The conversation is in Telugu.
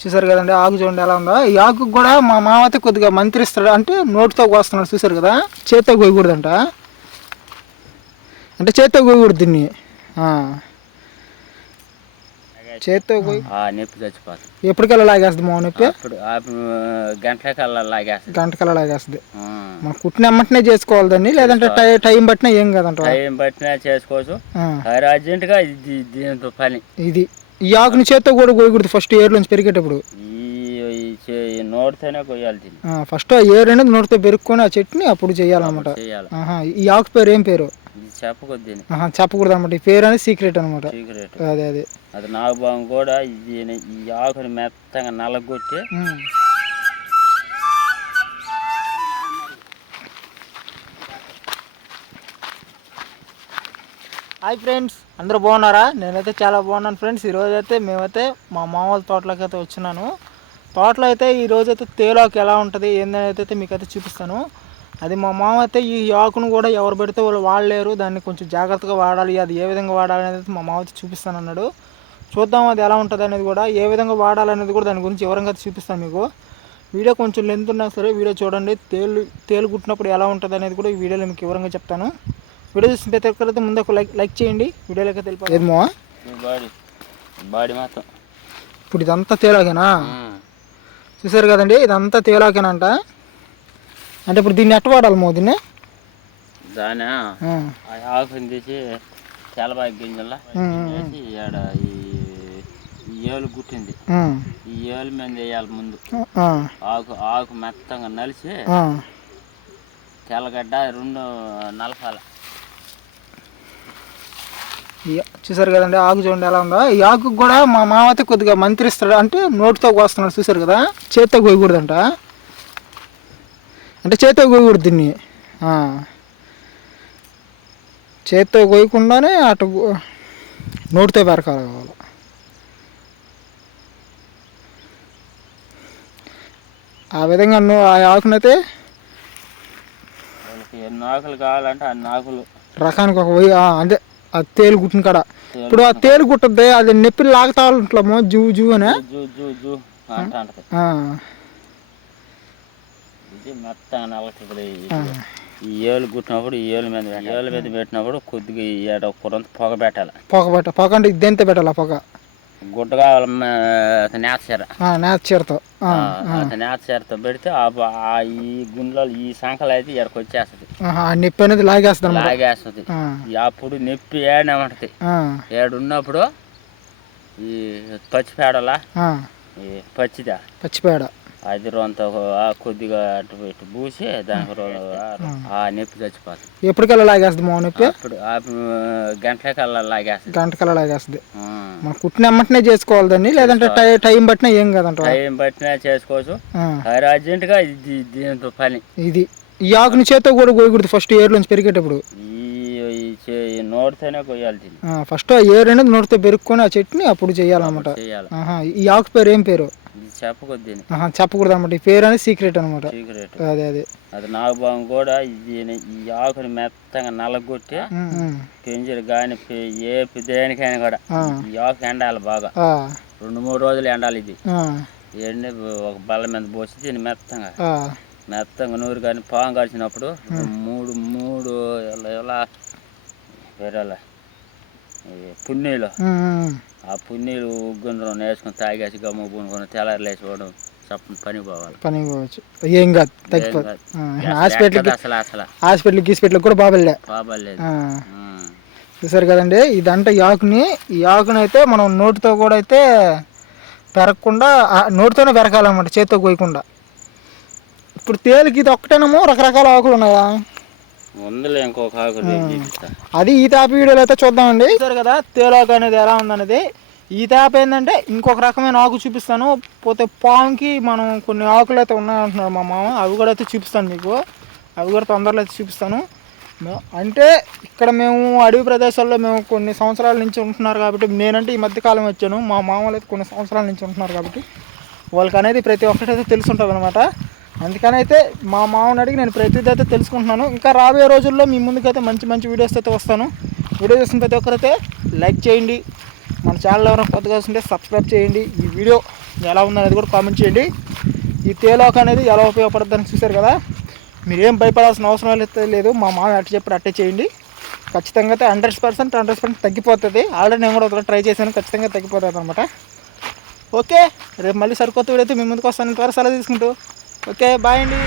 చూసారు కదండి ఆకు చూడండి ఎలా ఉందో. ఈ ఆకు కూడా మా మామ అయితే కొద్దిగా మంత్రిస్తాడు, అంటే నోటితో కోస్తున్నాడు. చూసారు కదా, చేత్తో కోయకూడదంట, అంటే చేత్తో కోయకూడదు దీన్ని. చేత్తో కోయి నొప్పి చచ్చిపోతుంది. ఎప్పటికల్లా లాగేస్తుంది మా నొప్పి, గంటలకల్లా లాగేస్తుంది. గంటకల్లా లాగేస్తుంది. మనం కుట్టిన ఎమ్మటనే చేసుకోవాలి దాన్ని, లేదంటే టైం పట్టినా ఏం కదంట. టైం పట్టినా చేసుకోవచ్చు, అర్జెంటుగా ఇది దీంతో పని. ఇది ఈ ఆకుని చేత్తో కూడా కోయకూడదు ఫస్ట్ ఏర్ నుంచి పెరిగేటప్పుడు. ఈ నోటితోనే కొయ్యాలి. ఫస్ట్ ఆ ఏర్ అనేది నోటితో పెరుక్కొని ఆ చెట్టుని అప్పుడు చేయాలన్నమాట. ఈ ఆకు పేరు ఏం పేరు చెప్పకూడదు, చెప్పకూడదు అనమాట. ఈ పేరు అనేది సీక్రెట్ అనమాట. అదే అదే అది నాగబాం కూడా ఈ ఆకుని మెత్తగా నలగొట్టి హాయ్ ఫ్రెండ్స్, అందరూ బాగున్నారా? నేనైతే చాలా బాగున్నాను ఫ్రెండ్స్. ఈరోజు అయితే మేమైతే మా మామూలు తోటలోకి అయితే వచ్చినాను. తోటలో అయితే ఈరోజైతే తేలాకు ఎలా ఉంటుంది ఏందనేది అయితే మీకైతే చూపిస్తాను. అది మా మామ అయితే ఈ ఆకును కూడా ఎవరు పెడితే వాళ్ళు వాడలేరు, దాన్ని కొంచెం జాగ్రత్తగా వాడాలి, అది ఏ విధంగా వాడాలి అనేది మా మామ అయితే చూపిస్తాను అన్నాడు. చూద్దాం అది ఎలా ఉంటుంది అనేది కూడా, ఏ విధంగా వాడాలనేది కూడా దాని గురించి వివరంగా చూపిస్తాను మీకు. వీడియో కొంచెం లెంత్ ఉన్నా సరే వీడియో చూడండి. తేలు కుట్టినప్పుడు ఎలా ఉంటుంది అనేది కూడా ఈ వీడియోలో మీకు వివరంగా చెప్తాను. వీడియో చూసిన ప్రతి ఒక్కరైతే ముందు ఒక లైక్ చేయండి. వీడియోలోకి తెలిపారు బాడీ మాత్రం. ఇప్పుడు ఇదంతా తేలాకేనా? చూసారు కదండి, ఇదంతా తేలాకేనంట. అంటే ఇప్పుడు దీన్ని ఎట్ట వాడాలి మో దీన్ని? దాని ఆకుని తీసి తెల్లబాయి గింజల ఈ ఏలు గుట్టింది, ఈ ఏలు మీద వేయాలి ముందు. ఆకు మెత్తంగా నలిసి తెల్లగడ్డ రెండు నలపాల. చూసారు కదండి ఆకు చూడండి ఎలా ఉందో. ఈ ఆకు కూడా మా మామ అయితే కొద్దిగా మంత్రిస్తాడు, అంటే నోటితో కోస్తున్నాడు. చూసారు కదా, చేత్తో కోయకూడదంట, అంటే చేత్తో కోయకూడదు దీన్ని. చేత్తో కోయకుండానే అటు నోటితో పెరకాలి కావాలి. ఆ విధంగా ఆ ఆకునైతే ఎన్ని ఆకులు కావాలంటే అన్ని ఆకులు రకానికి ఒక అంటే ఆ తేలు గుట్టిన కాడ. ఇప్పుడు ఆ తేలు గుట్టద్ది, అది నొప్పిలు లాగుతా ఉంటాము జూ జూ అని. ఇది మెత్తగా నలగదు. ఈ ఏలు కుట్టినప్పుడు ఈ ఏలు మీద పెట్టినప్పుడు కొద్దిగా ఏడ కొంత పొగ పెట్టాలి. పొగ అంటే ఇద్దెంత పెట్టాలి పొగ? గుడ్డ కావాలి, నేత చీరతో నేత చీరతో పెడితే ఈ గుండెలో ఈ సంకలు అయితే ఎక్కడికి వచ్చేస్తుంది. నొప్పి అనేది లాగేస్తుంది. అప్పుడు నొప్పి ఏడమంటది. ఏడున్నప్పుడు ఈ పచ్చిపేడలా పచ్చిపేడ అది రొంత కొద్దిగా అటు ఇటు పూసి దానికి నొప్పి చచ్చిపోతుంది. ఎప్పటికల్లా లాగేస్తుంది మా నొప్పి? అప్పుడు గంటలకల్లా లాగేస్తుంది. మనం కుట్టిన ఎమ్మటనే చేసుకోవాలి దాన్ని, లేదంటే టైం పట్టినా ఏం కదంట. టైం పట్టినా చేసుకోవచ్చు, అర్జెంటుగా ఇది దీంతో పని. ఇది ఈ ఆకుని చేత్తో కూడా కోయకూడదు ఫస్ట్ ఏర్ నుంచి పెరిగేటప్పుడు. ఈ నోటితోనే కొయ్యాలి. ఫస్ట్ ఆ ఏర్ అనేది నోటితో పెరుక్కొని ఆ చెట్టుని అప్పుడు చేయాలన్నమాట. ఈ ఆకు పేరు ఏం పేరు చెప్పకూడదు, చెప్పకూడదు అనమాట. ఈ పేరు అనేది సీక్రెట్ అనమాట. అదే అదే అది నాగబాం కూడా ఈ ఆకుని మెత్తగా నలగొట్టి పెంజరు గాని ఏపి దేనికైనా కూడా ఈ ఆకు ఎండాలి బాగా, 2-3 రోజులు ఎండాలి. ఇది ఎండి ఒక బల్ల మీద పోసి దీన్ని మెత్తంగా నూరు కానీ పాము కాల్చినప్పుడు మూడు వేరేలా పున్నీలు, ఆ పున్నీలు ఉగ్గుండ్రం వేసుకొని తాగేసి గమ్ము పూనుకొని తెల్లారి లేచిపోవడం పనికి పోవచ్చు. ఏం కాదు, తగ్గిపోతుంది. హాస్పిటల్ కూడా బాబలేదు. చూసారు కదండి, ఇదంటే ఈ ఆకుని అయితే మనం నోటితో కూడా అయితే పెరగకుండా నోటితోనే పెరగాలన్నమాట, చేత్తో కోయకుండా. ఇప్పుడు తేలికి ఇది ఒక్కటేనేమో రకరకాల ఆకులు ఉన్నాయా? ఇంకొక ఆకు అది ఈ తాప వీడియోలో అయితే చూద్దామండి. చూసారు కదా తేలాకు అనేది ఎలా ఉందనేది. ఈ తాప ఏంటంటే ఇంకొక రకమైన ఆకు చూపిస్తాను. పోతే పాముకి మనం కొన్ని ఆకులు అయితే ఉన్నాయంటున్నారు మా మామ, అవి కూడా అయితే చూపిస్తాను మీకు. అవి కూడా తొందరలో అయితే చూపిస్తాను. అంటే ఇక్కడ మేము అడవి ప్రదేశాల్లో మేము కొన్ని సంవత్సరాల నుంచి ఉంటున్నారు కాబట్టి, నేనంటే ఈ మధ్యకాలం వచ్చాను, మా మామూలు అయితే కొన్ని సంవత్సరాల నుంచి ఉంటున్నారు కాబట్టి వాళ్ళకి అనేది ప్రతి ఒక్కటైతే తెలుసుంటుంది అనమాట. అందుకని అయితే మా మామని అడిగి నేను ప్రతిదీ అయితే తెలుసుకుంటున్నాను. ఇంకా రాబోయే రోజుల్లో మీ ముందుకైతే మంచి వీడియోస్ అయితే వస్తాను. వీడియో చూసిన ప్రతి ఒక్కరైతే లైక్ చేయండి, మన ఛానల్ ఎవరైనా కొత్తగా వస్తుంటే సబ్స్క్రైబ్ చేయండి. ఈ వీడియో ఎలా ఉందనేది కూడా కామెంట్ చేయండి. ఈ తేలాకు అనేది ఎలా ఉపయోగపడుతుందని చూశారు కదా. మీరేం భయపడాల్సిన అవసరం అయితే లేదు. మా మామ అట్ట చెప్పి అట్టే చేయండి. ఖచ్చితంగా అయితే 100% తగ్గిపోతుంది. ఆల్రెడీ నేను కూడా ఒకసారి ట్రై చేశాను, ఖచ్చితంగా తగ్గిపోతుంది అనమాట. ఓకే, రేపు మళ్ళీ సరికొత్త వీడియో అయితే మీ ముందుకు వస్తాను. త్వరగా సెలవు తీసుకుంటూ. ఓకే, బాయ్ అండి.